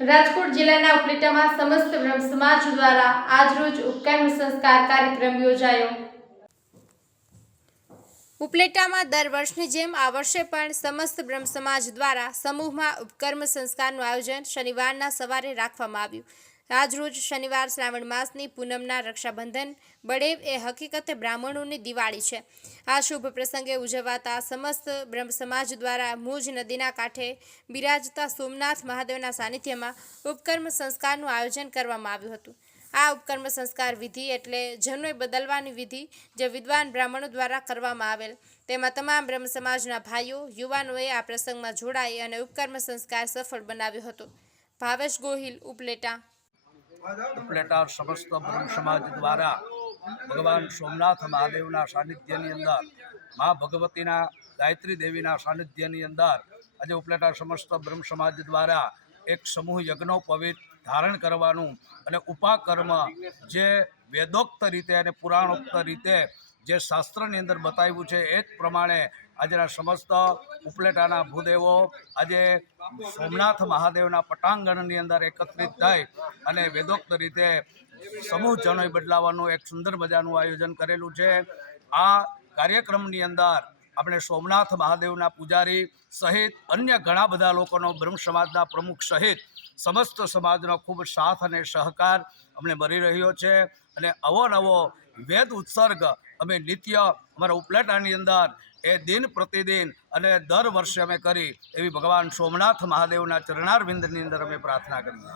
રાજકોટ જિલ્લાના ઉપલેટામાં સમસ્ત બ્રહ્મ સમાજ દ્વારા આજરોજ ઉપકર્મ સંસ્કાર કાર્યક્રમ યોજાયો. ઉપલેટામાં દર વર્ષની જેમ આ વર્ષે પણ સમસ્ત બ્રહ્મ સમાજ દ્વારા સમૂહમાં ઉપકર્મ સંસ્કારનું આયોજન શનિવારના સવારે રાખવામાં આવ્યું. આજરોજ શનિવાર શ્રાવણ માસની પૂનમના રક્ષાબંધન બળે એ હકીકતે બ્રાહ્મણોની દિવાળી છે. આ શુભ પ્રસંગે ઉજવાતા સમસ્ત બ્રહ્મ સમાજ દ્વારા મુજ નદીના કાંઠે બિરાજતા સોમનાથ મહાદેવના સાનિધ્યમાં ઉપકર્મ સંસ્કારનું આયોજન કરવામાં આવ્યું હતું. આ ઉપકર્મ સંસ્કાર વિધિ એટલે જનોય બદલવાની વિધિ જે વિદ્વાન બ્રાહ્મણો દ્વારા કરવામાં આવેલ. તેમાં તમામ બ્રહ્મ સમાજના ભાઈઓ, યુવાનોએ આ પ્રસંગમાં જોડાઈ અને ઉપકર્મ સંસ્કાર સફળ બનાવ્યો હતો. ભાવેશ ગોહિલ, ઉપલેટા. ઉપલેટા સમસ્ત બ્રહ્મ સમાજ દ્વારા ભગવાન સોમનાથ મહાદેવના સાનિધ્યની અંદર, મા ભગવતીના ગાયત્રી દેવીના સાનિધ્યની અંદર આજે ઉપલેટા સમસ્ત બ્રહ્મ સમાજ દ્વારા એક સમૂહ યજ્ઞોપવિત ધારણ કરવાનું અને ઉપાકર્મ જે વેદોક્ત રીતે અને પુરાણોક્ત રીતે જે શાસ્ત્રની અંદર બતાવ્યું છે એ જ પ્રમાણે આજના સમસ્ત ઉપલેટાના ભૂદેવો આજે સોમનાથ મહાદેવના પટાંગણની અંદર એકત્રિત થઈ અને વેદોક્ત રીતે સમૂહ જનોય બદલાવાનું એક સુંદર મજાનું આયોજન કરેલું છે. આ કાર્યક્રમની અંદર આપણે સોમનાથ મહાદેવના પૂજારી સહિત અન્ય ઘણા બધા લોકોનો બ્રહ્મ સમાજના પ્રમુખ સહિત સમસ્ત સમાજનો ખૂબ સાથ અને સહકાર અમને મળી રહ્યો છે અને અવનવો વેદ ઉત્સર્ગ અમે નિત્ય અમારા ઉપલેટાની અંદર એ દિન પ્રતિદિન અને દર વર્ષે અમે કરી એવી ભગવાન સોમનાથ મહાદેવના ચરણારવિંદની અંદર અમે પ્રાર્થના કરીએ.